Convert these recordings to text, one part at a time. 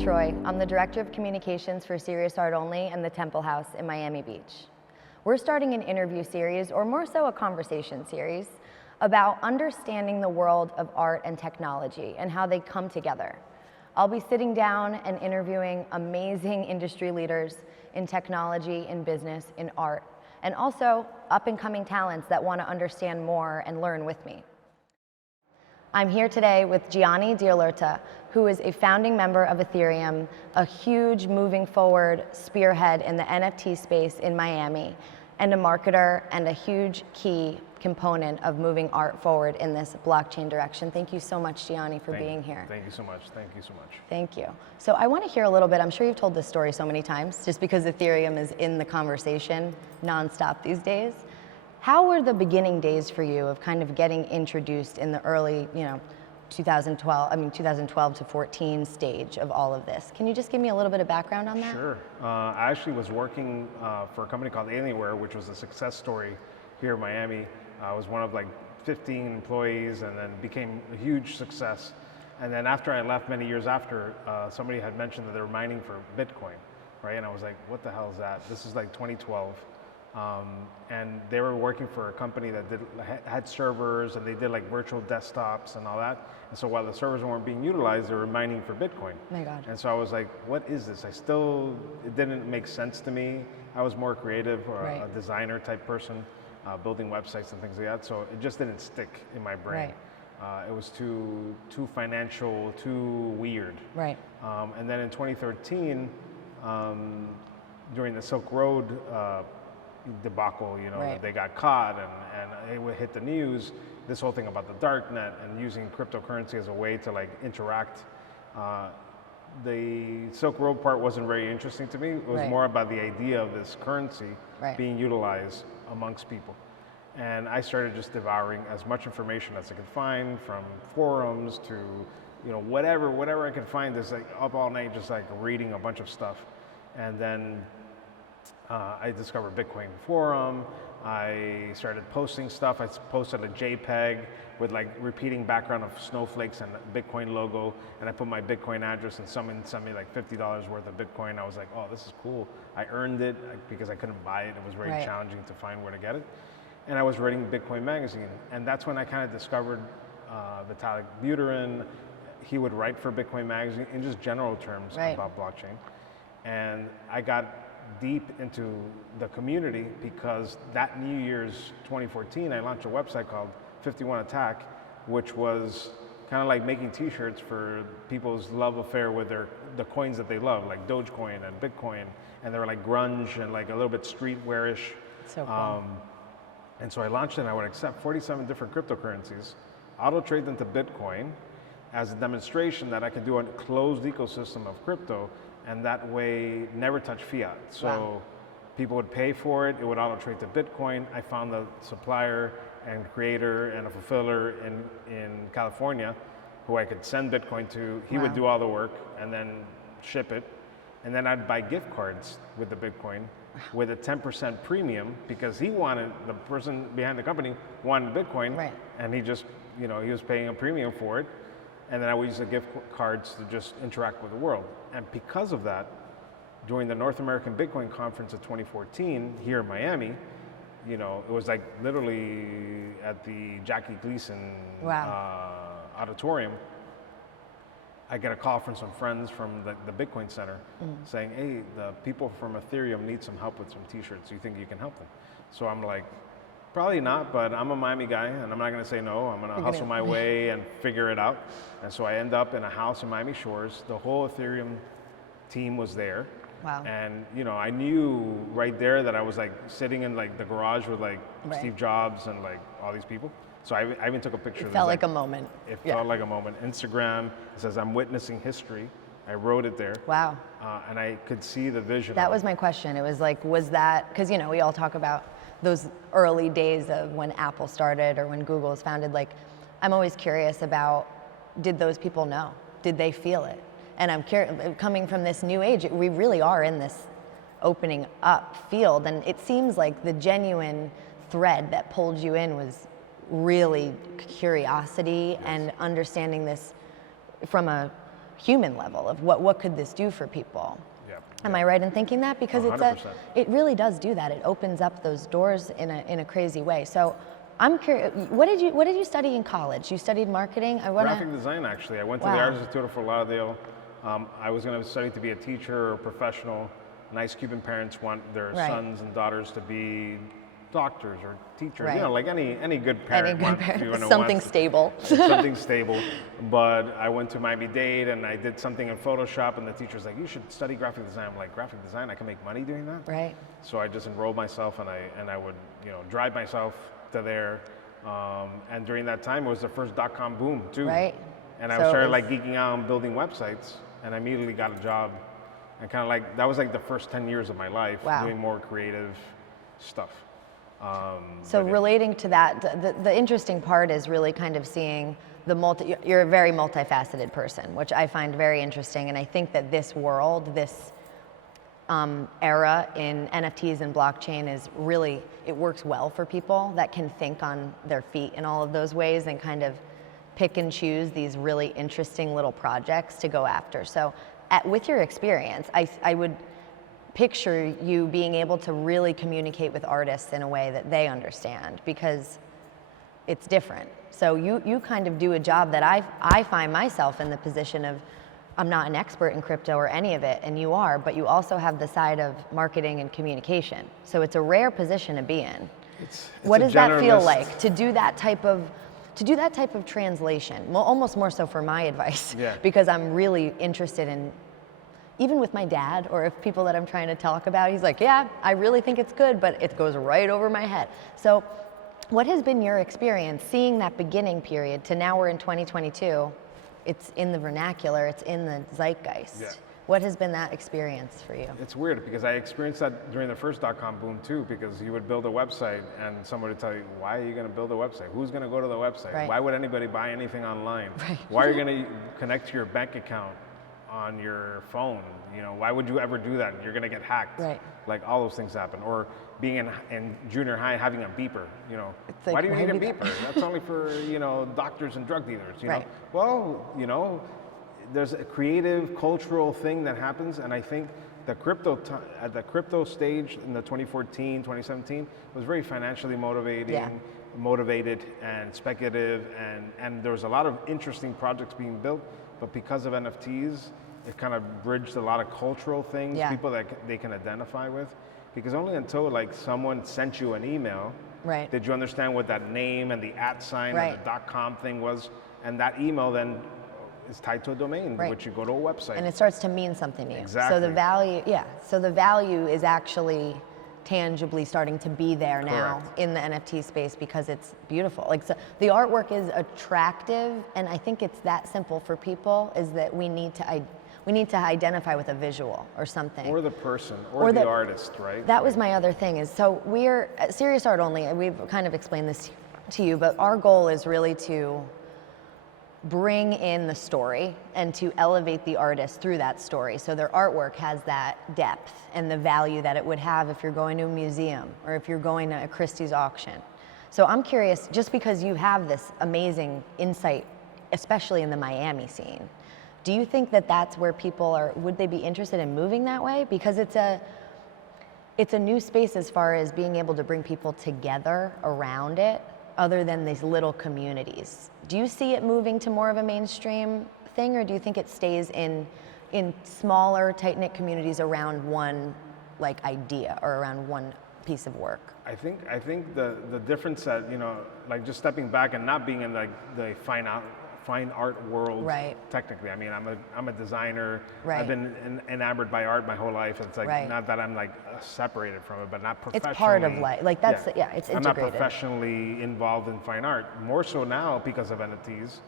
Troy. I'm the Director of Communications for Serious Art Only and the Temple House in Miami Beach. We're starting an interview series, or more so a conversation series, about understanding the world of art and technology and how they come together. I'll be sitting down and interviewing amazing industry leaders in technology, in business, in art, and also up-and-coming talents that want to understand more and learn with me. I'm here today with Gianni, who is a founding member of Ethereum, a huge moving forward spearhead in the NFT space in Miami, and a marketer and a huge key component of moving art forward in this blockchain direction. Thank you so much, Gianni, for being here. Thank you so much. Thank you so much. Thank you. So I want to hear a little bit, I'm sure you've told this story so many times, just because Ethereum is in the conversation nonstop these days. How were the beginning days for you of kind of getting introduced in the early, 2012 to 14 stage of all of this? Can you just give me a little bit of background on that? Sure. I actually was working for a company called Alienware, which was a success story here in Miami. I was one of like 15 employees and then became a huge success. And then after I left, many years after, somebody had mentioned that they were mining for Bitcoin, right? And I was like, what the hell is that? This is like 2012. And they were working for a company that had servers, and they did like virtual desktops and all that. And so while the servers weren't being utilized, they were mining for Bitcoin. Oh my God. And so I was like, what is this? It didn't make sense to me. I was more creative or Right. a designer type person, building websites and things like that. So it just didn't stick in my brain. Right. It was too financial, too weird. Right. And then in 2013, during the Silk Road debacle, Right. they got caught and it would hit the news, this whole thing about the dark net and using cryptocurrency as a way to like interact. The Silk Road part wasn't very interesting to me. It was Right. more about the idea of this currency Right. being utilized amongst people. And I started just devouring as much information as I could find, from forums to whatever I could find, just like up all night just like reading a bunch of stuff. And then I discovered Bitcoin Forum. I started posting stuff. I posted a JPEG with like repeating background of snowflakes and Bitcoin logo, and I put my Bitcoin address, and someone sent me like $50 worth of Bitcoin. I was like, oh, this is cool. I earned it because I couldn't buy it. It was very Right. challenging to find where to get it. And I was reading Bitcoin Magazine, and that's when I kind of discovered Vitalik Buterin. He would write for Bitcoin Magazine in just general terms Right. about blockchain. And I got deep into the community because that New Year's 2014, I launched a website called 51 Attack, which was kind of like making t-shirts for people's love affair with the coins that they love, like Dogecoin and Bitcoin, and they were like grunge and like a little bit streetwear-ish. So cool. And so I launched it, and I would accept 47 different cryptocurrencies, auto-trade them to Bitcoin as a demonstration that I could do a closed ecosystem of crypto, and that way never touch fiat. So Wow. people would pay for it, it would auto-trade to Bitcoin. I found a supplier and creator and a fulfiller in California who I could send Bitcoin to. He Wow. would do all the work and then ship it. And then I'd buy gift cards with the Bitcoin with a 10% premium because the person behind the company wanted Bitcoin. Right. And he just, he was paying a premium for it. And then I would use the gift cards to just interact with the world. And because of that, during the North American Bitcoin Conference of 2014 here in Miami, it was like literally at the Jackie Gleason Wow. auditorium. I get a call from some friends from the Bitcoin Center saying, hey, the people from Ethereum need some help with some t-shirts. Do you think you can help them? So I'm like, probably not, but I'm a Miami guy and I'm not gonna say no. I'm gonna hustle my way and figure it out. And so I end up in a house in Miami Shores. The whole Ethereum team was there. Wow. And I knew right there that I was like sitting in like the garage with like Right. Steve Jobs and like all these people. So I even took a picture. It felt like a moment. It Yeah. felt like a moment. Instagram, it says I'm witnessing history. I wrote it there. Wow. And I could see the vision. That of was it. my question. It was like, was that, because we all talk about those early days of when Apple started or when Google was founded. Like, I'm always curious about, did those people know? Did they feel it? And I'm curious, coming from this new age, we really are in this opening up field, and it seems like the genuine thread that pulled you in was really curiosity. Yes. And understanding this from a human level of what could this do for people. Yeah. Am I right in thinking that? Because 100%. it really does do that. It opens up those doors in a crazy way. So I'm curious, what did you study in college? You studied marketing? Graphic design, actually. I went to Wow. the Art Institute of Fort Lauderdale. I was going to study to be a teacher or professional. Nice Cuban parents want their Right. sons and daughters to be doctors or teachers. Right. You know, like any good parent wants Something stable. something stable. But I went to Miami-Dade and I did something in Photoshop, and the teacher's like, "You should study graphic design." I'm like, "Graphic design? I can make money doing that?" Right. So I just enrolled myself, and I would drive myself to there. And during that time, it was the first .com boom too. Right. And I So it started was- like geeking out on building websites, and I immediately got a job. And kind of like that was like the first 10 years of my life Wow. doing more creative stuff. So relating to that, the interesting part is really kind of seeing you're a very multifaceted person, which I find very interesting. And I think that this world, this era in NFTs and blockchain it works well for people that can think on their feet in all of those ways and kind of pick and choose these really interesting little projects to go after. So with your experience, I would picture you being able to really communicate with artists in a way that they understand, because it's different. So you kind of do a job that I find myself in the position of, I'm not an expert in crypto or any of it, and you are, but you also have the side of marketing and communication. So it's a rare position to be in. It's What a does that feel generalist- like to do that type of translation? Well, almost more so for my advice, Yeah. because I'm really interested in, even with my dad, or if people that I'm trying to talk about, he's like, yeah, I really think it's good, but it goes right over my head. So what has been your experience seeing that beginning period to now we're in 2022, it's in the vernacular, it's in the zeitgeist. Yeah. What has been that experience for you? It's weird because I experienced that during the first .com boom too, because you would build a website and someone would tell you, why are you going to build a website? Who's going to go to the website? Right. Why would anybody buy anything online? Right. Why are you going to connect to your bank account on your phone? Why would you ever do that? You're going to get hacked. Right. Like all those things happen. Or being in junior high having a beeper. It's like, why do you why need a do that? beeper? That's only for doctors and drug dealers. Right. Well, there's a creative, cultural thing that happens, and I think at the crypto stage in the 2014, 2017 was very financially motivated and speculative, and there was a lot of interesting projects being built, but because of NFTs, it kind of bridged a lot of cultural things, Yeah. people that they can identify with, because only until like someone sent you an email, Right. did you understand what that name and the @sign Right. and the .com thing was, and that email then is tied to a domain, Right. which you go to a website. And it starts to mean something to you. Exactly. So the value is actually tangibly starting to be there now Correct. in the NFT space because it's beautiful. Like, so the artwork is attractive, and I think it's that simple for people, is that we need to identify with a visual or something. Or the person, or the artist, right? That was my other thing, is so we're at Serious Art Only, and we've kind of explained this to you, but our goal is really to bring in the story and to elevate the artist through that story. So their artwork has that depth and the value that it would have if you're going to a museum or if you're going to a Christie's auction. So I'm curious, just because you have this amazing insight, especially in the Miami scene, do you think that that's where people would they be interested in moving that way? Because it's a new space as far as being able to bring people together around it, other than these little communities. Do you see it moving to more of a mainstream thing, or do you think it stays in smaller, tight-knit communities around one idea or around one piece of work? I think the difference that, like just stepping back and not being in like the fine art world. Right. Technically, I mean, I'm a designer. Right. I've been enamored by art my whole life. It's like Right. not that I'm like separated from it, but not professionally. It's part of life. Like that's it's integrated. I'm not professionally involved in fine art. More so now because of NFTs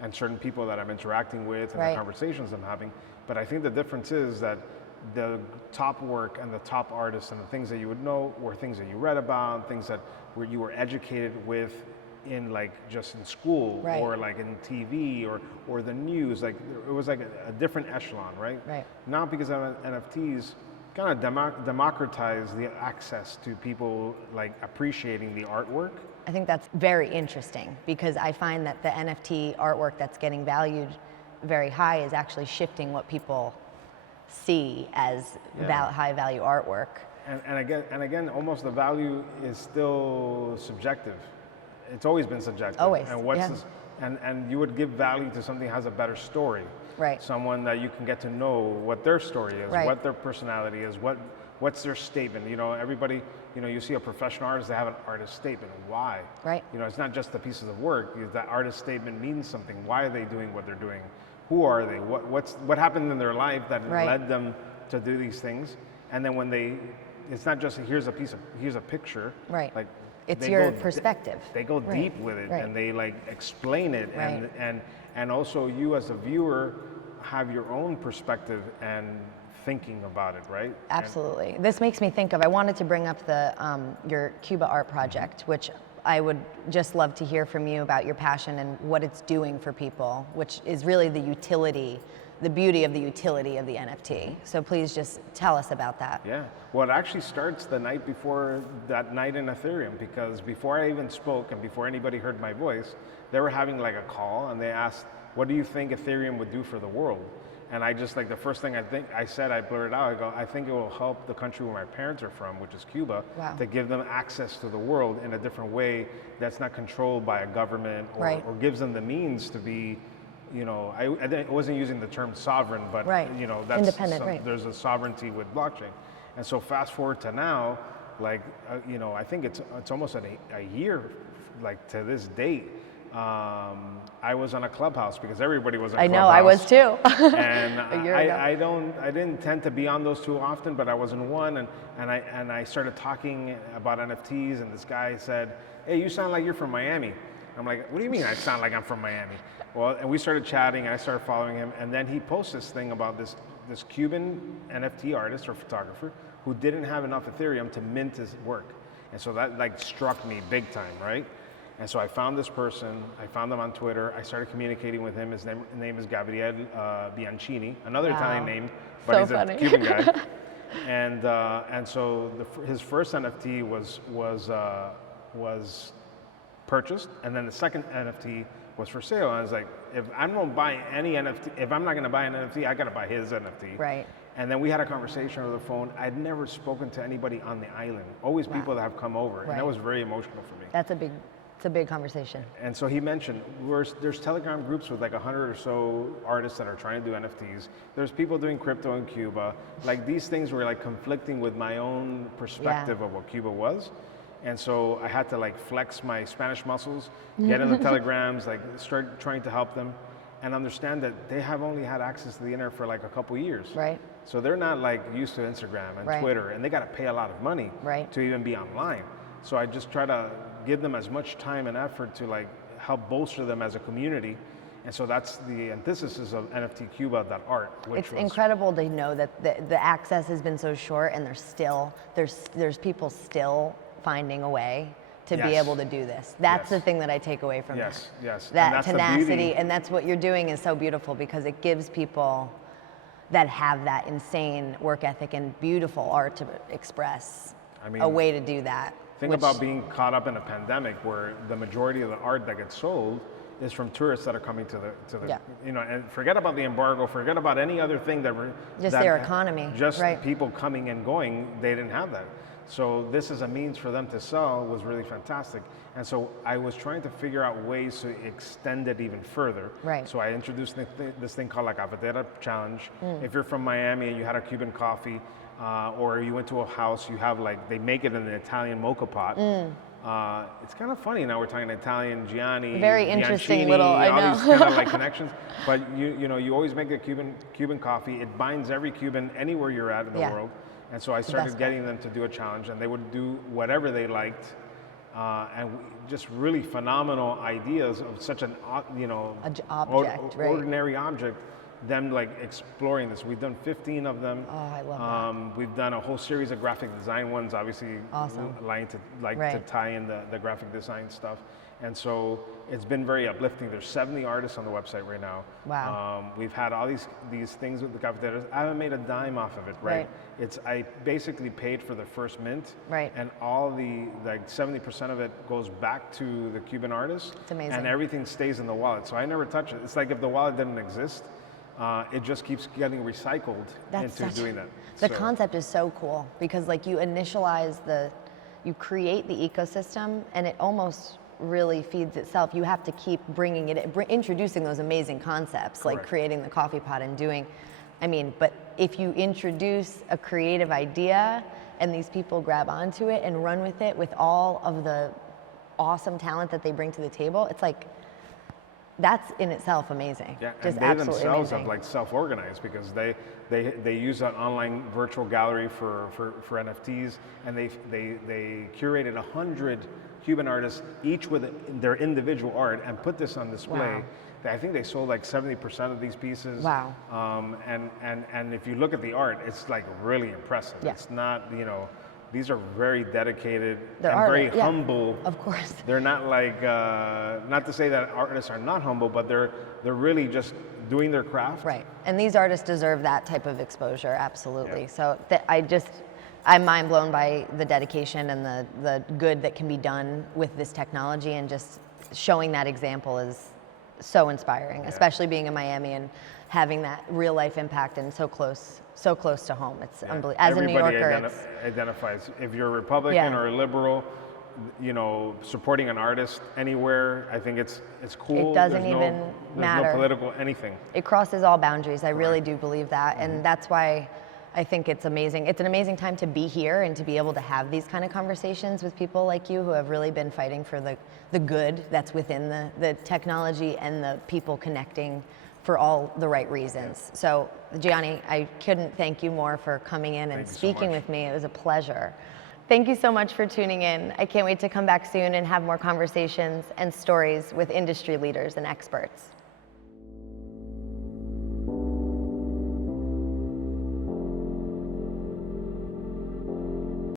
and certain people that I'm interacting with and Right. the conversations I'm having. But I think the difference is that the top work and the top artists and the things that you would know were things that you read about, things that you were educated with in like just in school. Right. Or like in TV or the news. Like it was like a different echelon, right? Right. Now because of NFTs, kind of democratize the access to people like appreciating the artwork. I think that's very interesting, because I find that the NFT artwork that's getting valued very high is actually shifting what people see as high value artwork. And again, almost the value is still subjective. It's always been subjective. Always, and you would give value to something that has a better story. Right. Someone that you can get to know what their story is, right. what their personality is, what's their statement. You know, everybody, you know, you see a professional artist, they have an artist statement. Why? Right. You know, it's not just the pieces of work. That artist statement means something. Why are they doing what they're doing? Who are they? What happened in their life that right. led them to do these things? And then when it's not just here's a picture. Right. Like it's your perspective. They go right. deep with it, right. and they like explain it, right. and also you as a viewer have your own perspective and thinking about it, right? Absolutely. This makes me think of, I wanted to bring up the your Cuba art project, which I would just love to hear from you about your passion and what it's doing for people, which is really the utility, the beauty of the utility of the NFT. So please just tell us about that. Yeah, well, it actually starts the night before that night in Ethereum, because before I even spoke and before anybody heard my voice, they were having like a call and they asked, what do you think Ethereum would do for the world? And I just, like, the first thing I blurted out, I go, I think it will help the country where my parents are from, which is Cuba, wow. to give them access to the world in a different way that's not controlled by a government or, right. or gives them the means to be, you know, I wasn't using the term sovereign, but, right. you know, that's independent, right. there's a sovereignty with blockchain. And so fast forward to now, like, you know, I think it's almost a year, like, to this date. I was on a Clubhouse because everybody was on Clubhouse. I know, I was too. And a year ago. I didn't tend to be on those too often, but I was in one, and I started talking about NFTs, and this guy said, hey, you sound like you're from Miami. I'm like, what do you mean I sound like I'm from Miami? Well, and we started chatting, and I started following him, and then he posted this thing about this Cuban NFT artist or photographer who didn't have enough Ethereum to mint his work. And so that, like, struck me big time, right? And so I found this person, I found him on Twitter, I started communicating with him. His name is Gabriel Bianchini, another wow. Italian name, but so he's funny. A Cuban guy. And so his first NFT was purchased, and then the second NFT was for sale. And I was like, if I'm not going to buy an NFT, I gotta buy his NFT. Right. And then we had a conversation over the phone. I'd never spoken to anybody on the island, always wow. people that have come over, right. and that was very emotional for me. It's a big conversation. And so he mentioned, there's Telegram groups with like 100 or so artists that are trying to do NFTs. There's people doing crypto in Cuba. Like, these things were like conflicting with my own perspective yeah. of what Cuba was. And so I had to, like, flex my Spanish muscles, get in the Telegrams, like, start trying to help them, and understand that they have only had access to the internet for like a couple years. Right. So they're not like used to Instagram and right. Twitter, and they got to pay a lot of money right. to even be online. So I just try to give them as much time and effort to, like, help bolster them as a community. And so that's the antithesis of NFT Cuba, that art. It's incredible to know that the access has been so short, and there's people still finding a way to yes. be able to do this. That's yes. the thing that I take away from yes. that. Yes, that tenacity, and that's what you're doing is so beautiful, because it gives people that have that insane work ethic and beautiful art to express a way to do that. Think about being caught up in a pandemic where the majority of the art that gets sold is from tourists that are coming to the yeah. you know, and forget about the embargo, forget about any other thing their economy. Just right. people coming and going, they didn't have that. So this is a means for them to sell was really fantastic. And so I was trying to figure out ways to extend it even further. Right. So I introduced this thing called like Cafetera Challenge. If you're from Miami and you had a Cuban coffee, or you went to a house, you have, like, they make it in an Italian mocha pot. It's kind of funny now we're talking Italian, Gianni, very interesting Bianchini, little, I all know. these kind of like connections. But you know, you always make a Cuban coffee. It binds every Cuban anywhere you're at in the yeah. world. And so I started getting them to do a challenge, and they would do whatever they liked, just really phenomenal ideas of such an, you know, object, ordinary object, them like exploring this. We've done 15 of them. Oh, I love We've done a whole series of graphic design ones, obviously Awesome. to tie in the graphic design stuff. And so it's been very uplifting. There's 70 artists on the website right now. Wow. We've had all these things with the cafeterias. I haven't made a dime off of it, right? I basically paid for the first mint. Right. And all like 70% of it goes back to the Cuban artists. It's amazing. And everything stays in the wallet. So I never touch it. It's like if the wallet didn't exist, it just keeps getting recycled into doing that. The concept is so cool because like you you create the ecosystem and it almost really feeds itself. You have to keep bringing it, introducing those amazing concepts, like creating the coffee pot and but if you introduce a creative idea and these people grab onto it and run with it with all of the awesome talent that they bring to the table, it's like, that's in itself amazing. Yeah, just and they absolutely themselves amazing. have like self-organized because they use an online virtual gallery for NFTs, and they curated 100 Cuban artists, each with their individual art, and put this on display. Wow. I think they sold like 70% of these pieces. Wow. And if you look at the art, it's like really impressive. Yeah. It's not, these are very dedicated They're and very yeah, humble. Of course. They're not like, not to say that artists are not humble, but they're really just doing their craft. Right, and these artists deserve that type of exposure, absolutely. Yeah. So I'm mind blown by the dedication and the good that can be done with this technology, and just showing that example is so inspiring, especially being in Miami and having that real life impact and so close to home. It's unbelievable. As a New Yorker, identifies. If you're a Republican or a liberal, supporting an artist anywhere, I think it's cool. It doesn't even matter. There's no political anything. It crosses all boundaries. I really do believe that, and that's why I think it's amazing. It's an amazing time to be here and to be able to have these kind of conversations with people like you who have really been fighting for the good that's within the technology and the people connecting for all the right reasons. So Gianni, I couldn't thank you more for coming in and speaking with me. It was a pleasure. Thank you so much for tuning in. I can't wait to come back soon and have more conversations and stories with industry leaders and experts.